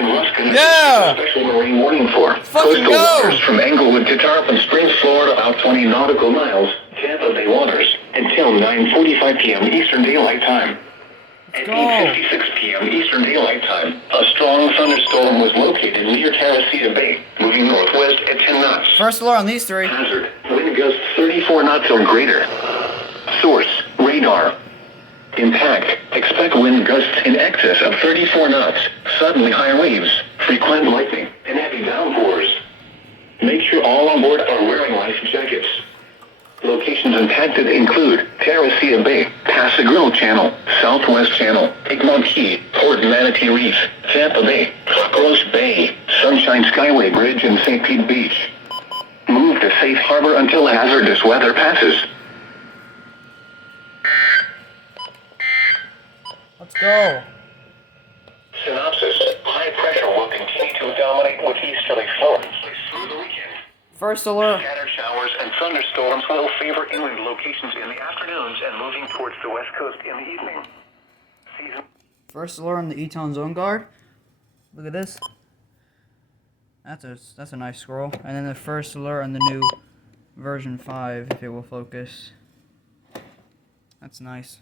and Ruskin. Yeah! Special marine warning for Fucking coastal go! waters from Englewood to Tarpon Springs, Florida, about 20 nautical miles, Tampa Bay waters, until 9:45 p.m. Eastern Daylight Time. At 8:56 p.m. Eastern Daylight Time, a strong thunderstorm was located near Teresita Bay, moving northwest at 10 knots. First alert on these three. Hazard, wind gusts 34 knots or greater. Source, radar. Impact, expect wind gusts in excess of 34 knots, suddenly high waves, frequent lightning, and heavy downpours. Make sure all on board are wearing life jackets. Locations impacted include Teresita Bay, Passagrille Channel, Southwest Channel, Egmont Key, Port Manatee Reef, Tampa Bay, Grosse Bay, Sunshine Skyway Bridge, and St. Pete Beach. Move to safe harbor until hazardous weather passes. Let's go. Synopsis. High pressure will continue to dominate with easterly flows through the weekend. First alert. Scattered showers and thunderstorms will favor inland locations in the afternoons and moving towards the west coast in the evening. First alert on the E-Tone Zone Guard. Look at this. That's a nice scroll. And then the first alert on the new version 5, if it will focus. That's nice.